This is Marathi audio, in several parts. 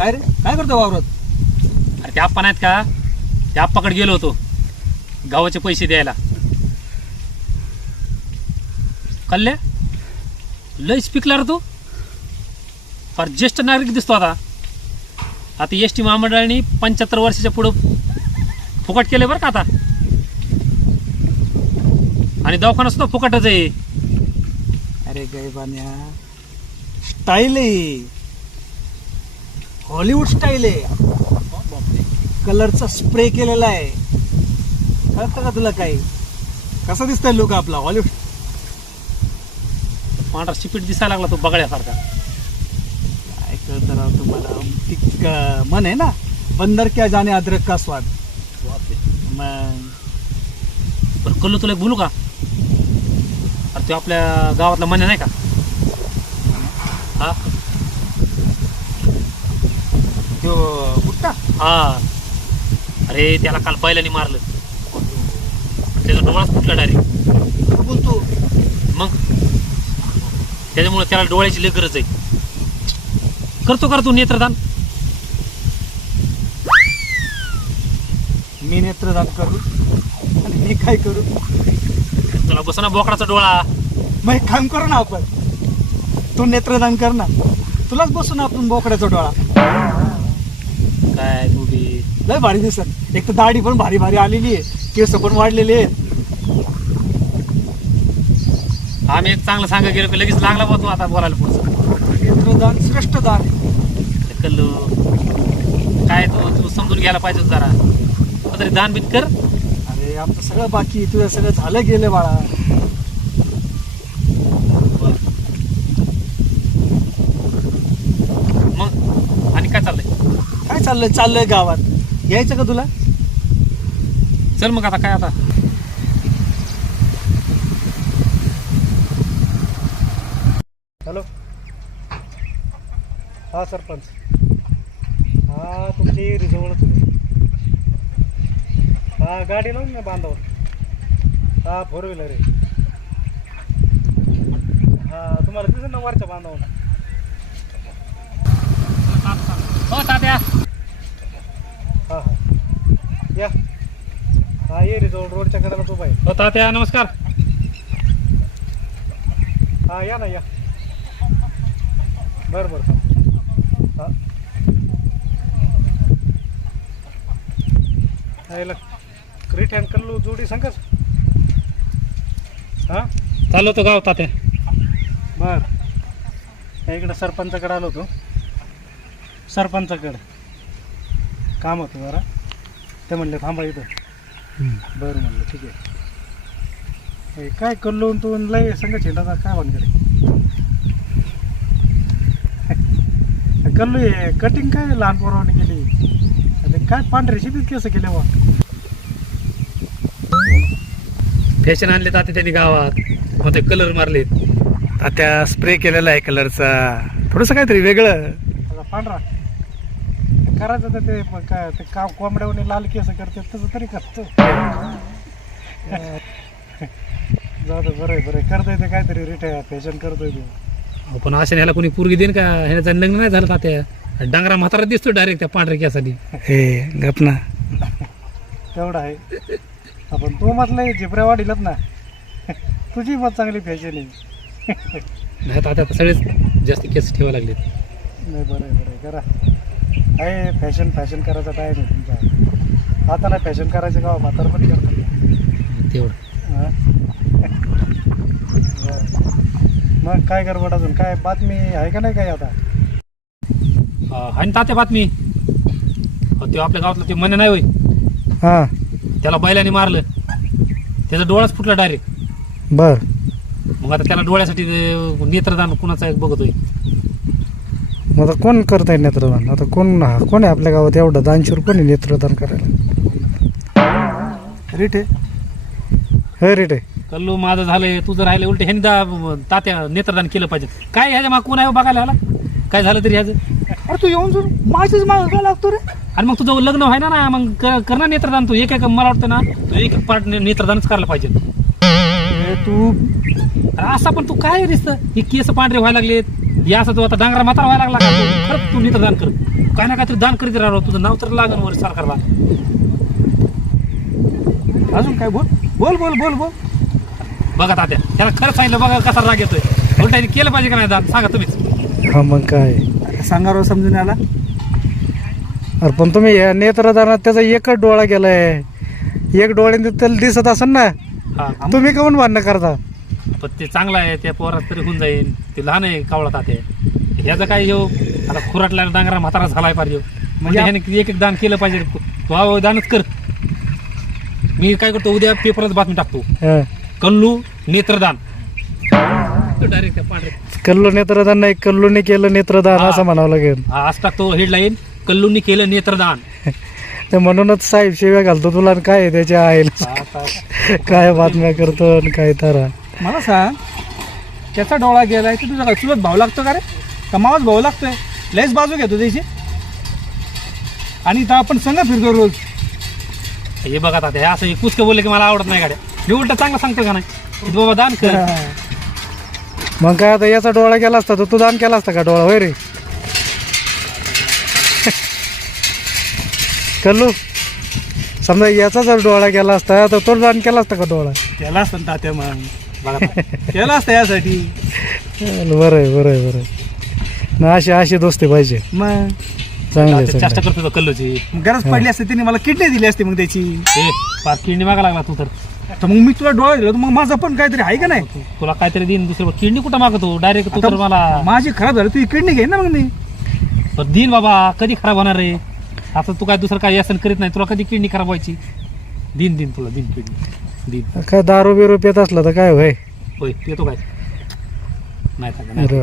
काय रे? काय करतो वावरात? अरे ते आप्पा नाहीत का? त्या आप्पाकडे गेलो होतो. गावाचे पैसे द्यायला. कल्ले लय स्पिकला रे तू. फार ज्येष्ठ नागरिक दिसतो आता. आता एस टी महामंडळाने पंच्याहत्तर वर्षाच्या पुढं फुकट केले बरं का आता? आणि दवाखाना सुद्धा फुकटच आहे. अरे गैबान्या स्टाईल आहे हॉलिवूड स्टाईल आहे. कलरचा स्प्रे केलेला आहे. कळतं का तुला काही? कसा दिसतोय लोक आपला? हॉलिवूड पांढरा शिपीट दिसायला लागला तो बगड्यासारखा काय कळतं राव तुम्हाला? ती क- मन आहे ना? बंदर क्या जाने अद्रक का स्वाद. मग? पण कल्लू तुला एक बोलू का? अरे तो आपल्या गावातला मन्या नाही का? हा? तो कुठला हा. अरे त्याला काल बैलाने मारलं. त्याचा डोळाच फुटला डायरेक्ट काय बोलतो? मग? त्याच्यामुळे त्याला डोळ्याची लई गरज आहे. करतो का रे तू नेत्रदान. मी नेत्रदान करू आणि मी काय करू? तुला बसना बोकडाचा डोळा. मग एक काम करू ना आपण. तू नेत्रदान कर ना. तुलाच बसू ना आपण बोकड्याचा डोळा. काय तू बी लय भारी दिसत एक तर दाढी पण भारी भारी आलेली आहे. केस पण वाढलेले आहेत. आम्ही एक चांगलं सांगा गेलो की लगेच लागला बा तू आता बोलायला पुढचं. नेत्रदान श्रेष्ठ दान कल्लू काय तू तू समजून घ्यायला पाहिजे होतं जरा. तरी दान बीत कर. अरे आमचं सगळं बाकी तुझं सगळं झालं गेलं बाळा मग आणि काय चाललंय काय चाललंय चाललंय गावात. यायचं का तुला? चल मग आता काय आता? हॅलो. हा सरपंच. हा तुमची होती हा गाडी लावून ना बांधावर. हा फोर व्हीलर आहे. हा तुम्हाला दिसेल ना वरच्या बांधावर? हो तात्या या. हा ये रिजवळ रोडच्या कडेला उभा आहे. हो तात्या नमस्कार. हा या ना या. बरं बरं. हा. यायला क्रिट हँड कल्लू जोडी सांगच हा? चाललो तो गाव तात्या. बर. या इकडं सरपंचाकडे आलो होतो. सरपंचाकडे. काम होतं जरा. ते म्हणले थांबा इथं. बरं म्हणलं ठीक आहे. हे काय कल्लू तू लय संघ झेंडाचा काय भानगडे कल्लू हे कटिंग काय लहान पोरावाने केली? आणि काय पांढरे शिबीत केस केले बा? फॅशन आणले तात्या त्यांनी गावात. मग ते कलर मारलेत? त्या स्प्रे केलेला आहे कलरचा थोडंसं काहीतरी वेगळं. आता पांढरा. करायचं तर ते मग काय ते काम कोंबड्यावने लाल केस करते तसं तरी करतो. जाऊ दे बरं आहे बरं आहे. करतोय ते काहीतरी रिटायर फॅशन करतोय ते. अहो, पण असं ह्याला कोणी पोरगी देईन का? ह्याचं लग्न नाही झालं तात्या डांगरा म्हातारा दिसतो डायरेक्ट त्या पांढऱ्या केसानी. हे गपना तेवढं आहे. आपण तू म्हटलं झिपऱ्या वाढीलच ना. तुझी मत चांगली फॅशन आहे. नाही तात्या आता सगळेच जास्त केस ठेवा लागलेत. नाही बरं आहे बरं आहे. करा. आहे फॅशन फॅशन करायचा टाईम आहे तुमचा. आता नाही फॅशन करायचं का? म्हातार पण करतात. तेवढं. मग काय गडबड अजून? काय बातमी आहे का नाही काय आता? हा आणि तात्या बातमी. हो ते आपल्या गावातलं ते मन नाही होय. हां. त्याला बैलाने मारलं. त्याचा डोळाच फुटला डायरेक्ट. बर. मग आता त्याला डोळ्यासाठी ते नेत्रदान कुणाचा एक बघतोय. मग आता कोण करत आहे नेत्रदान? आता कोण कोण आहे आपल्या गावात एवढं दानशूर? कोण आहे नेत्रदान करायला? रेट आहे हे रेट आहे कल्लू माझं झालंय तुझं राहिलं उलट ह्यानी दा तात्या नेत्रदान केलं पाहिजे. काय ह्याच्या माग? कोण आहे हो बघायला ह्याला काय झालं तरी ह्याचं? अरे तू येऊन जाऊन माझीच माग काय लागतो रे? आणि मग तुझं लग्न व्हायना ना मग कर कर ना नेत्रदान तू. एक एक मला वाटतं ना तू एक एक पार्ट नेत्रदानच करायला पाहिजे. तू अरे असा पण तू काय रिस्त हे केस पांढरे व्हायला लागलेत. हे असं तू आता डांगरा म्हातारा व्हायला लागला का? तू? खरंच तू नेत्रदान कर. काय ना काहीतरी दान करीत राहा तुझं नाव तर लागन वर सरकारला अजून काय बोल? बोल बोल बोल बोल. बघा तात्या त्याला खरं सांगितलं बघा कसा राग येतोय. उलटा केलं पाहिजे का नाही दान? सांगा तुम्हीच. हा मग काय? सांगावर समजून आला. अरे पण तुम्ही या नेत्रदानात त्याचा एकच डोळा गेलाय. एक डोळ्याने त्याला दिसत असेल ना. हा. तुम्ही काऊन भांडणं करता? पण ते चांगलं आहे त्या पोरात तरी होऊन जाईल ते लहान आहे कावळा तात्या ह्याचं काय येऊ आता खुराटला डांगरा म्हातारा झालाय पाहिजे. म्हणजे ह्याने एक एक दान केलं पाहिजे. तू अहो दानच कर. मी काय करतो उद्या पेपरात बातमी टाकतो. हा. कल्लू नेत्रदान. डायरेक्ट पांढरे कल्लू नेत्रदान नाही कल्लूने केलं नेत्रदान हा. असं म्हणावं लागेल. हा, आज टाकतो हेडलाईन कल्लूनी केलं नेत्रदान. ते म्हणूनच साहेब शिव्या घालतो तुला आणि काय त्याच्या आईला. काय बातम्या करतो आणि काय तर. मला सांग त्याचा डोळा गेलाय तर तुझा काय चुलत भाव लागतो का रे? कमावाच भाव लागतोय. लयच बाजू घेतो त्याची. आणि इथं आपण संघ फिरतो रोज. हे बघा आता हे असं कुचकं बोलले की मला आवडत नाही गाड्या. मी उलट चांगलं सांगतो का नाही? की बाबा दान कर. मग काय आता याचा डोळा गेला असता तर तू दान केला असता का डोळा? होय रे. कल्लू समजा याचा जर डोळा गेला असता तर तो दान केला असता का डोळा? त्याला असतं तात्या मग. बघा असतं यासाठी. बरं आहे बरं आहे बरं आहे. ना अशी दोस्ती पाहिजे. मग? चांगले चेष्टा करतो तो कल्लूची. गरज पडली असते तिने मला किडनी दिली असती मग त्याची. ए पार किडनी मागा लागला तू तर. तर मग मी तुला डोळा दिला तर मग माझा पण काहीतरी आहे का नाही? तुला काहीतरी दिन दुसरं किडनी कुठं मागतो डायरेक्ट तू तर आता मला माझी खराब झाली तू किडनी घे ना मग मी. पण दिन बाबा. कधी खराब होणार रे? आता तू काय दुसरं काय व्यसन करीत नाही तुला कधी किडनी खराब व्हायची? दिन दिन तुला दिन किडनी. दिन काय दारू बिरू पित असलं तर काय होय? होय येतो काय? नाही तर नाही अरे.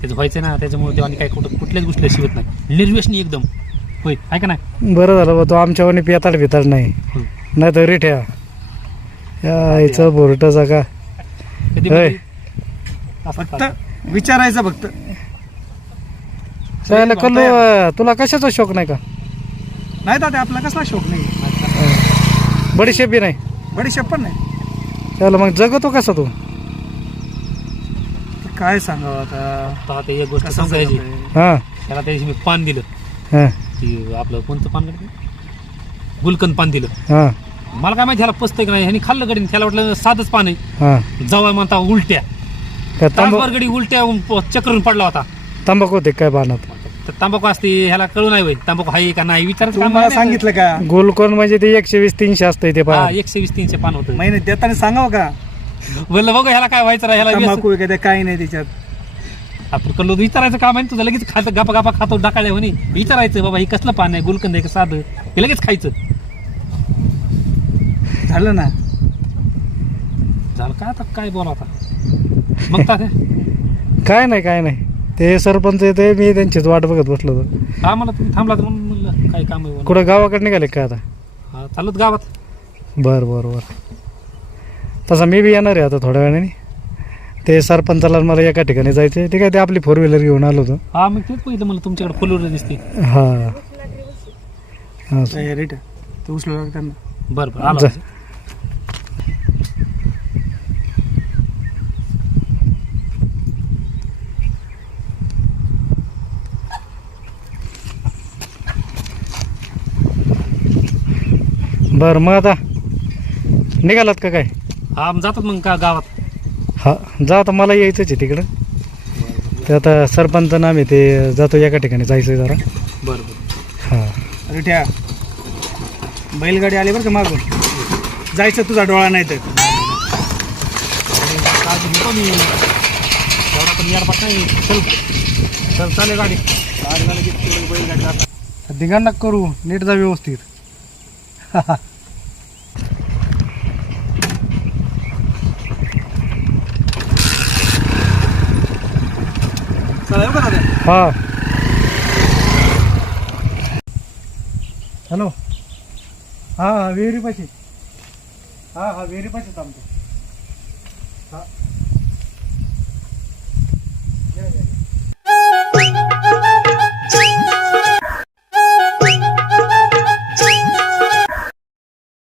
त्याचं व्हायचं ना त्याच्यामुळे तेव्हा काय कुठं कुठल्याच गोष्टीला शिवत नाही. निर्व्यसनी एकदम. होय आहे का नाही? बरं झालं बा तो आमच्यावानी पिताड पिताड नाही. होय. नाही तर रिठ्या या आईचं बोरटाचा का कधी होय. असं फक्त? विचारायचं फक्त. कल्लू तुला कशाचा शौक नाही का? नाही तात्या आपला कसला शोक नाही? बडीशेप बी नाही. बडीशेप पण नाही. त्याला मग जगतो कसा तू? तर काय सांगावं आता? आता आता एक गोष्ट कसं सांगतो याची जगतोय? हां. त्याला त्या दिवशी मी पान दिलं. हां. ती आपलं कोणतं पान गुलकंद पान दिलं. हां. मला काय माहिती ह्याला पसतंय की नाही? ह्यानी खाल्लं गडी त्याला वाटलं साधंच पान आहे. हां. जवळ म्हणता उलट्या. तांबा तासभर गडी उलट्या चक्रून पडला होता. तंबाखू होते काय पानात? तर तंबाखू असते ह्याला कळू नाही होय तंबाखू आहे का नाही विचारच काम नाही. सांगितलं का? गोलकोन म्हणजे ते एकशे वीस तीनशे असतंय ते हा पान एकशे वीस तीनशे पान होतं. महिने देताना सांगावं का? बोललं बघू ह्याला काय व्हायचं रे, ह्याला व्यसन- तंबाखू का ते काही नाही त्याच्यात. आपण कल्लो विचारायचं काम आहे ना तुझं लगेच खात गपा गपा खातो डाकाळ्या म्हणे विचारायचं बाबा हे कसलं पान आहे? गुलकंद आहे का साधं? हे लगेच खायचं. झालं ना? झालं काय आता? काय बोला आता? मग काय? काय नाही काय नाही. ते सरपंच येते मी त्यांचीच वाट बघत बसलो होतो. हा मला तुम्ही थांबला तर म्हणून म्हणलं काय काम आहे. कुठं गावाकडे निघाले काय आता? हा चालत गावात. बर बर बर. तसा मी बी येणार आहे आता थोड्या वेळाने. ते सरपंचाला मला एका ठिकाणी जायचं आहे ते काय ते आपली फोर व्हीलर घेऊन आलो होतो. हा मग तेच बघितलं मला तुमच्याकडे फुलवर दिसते. हा. हा. रेट ते उचलू लागताना बरं बरं आलो. जा. बरं मग आता निघालात का काय? हा मग जातात मग का गावात? हा जा आता मला यायचंच आहे तिकडं. ते आता सरपंच नाम आहे ते जातो एका ठिकाणी जायचं आहे जरा. बरं बरं. हा. रिठ्या बैलगाडी आली बरं का मागून? जायचं तुझा डोळा नाही तर. काळजी घेतो मी. एवढा पण यार नाही चल चल चालेल गाडी. धिंगाण नका करू नीट जा व्यवस्थित. चला बघा दादा हा हॅलो हा हा विहिरीपाशी हा हा विहिरीपाशीच आमचं हा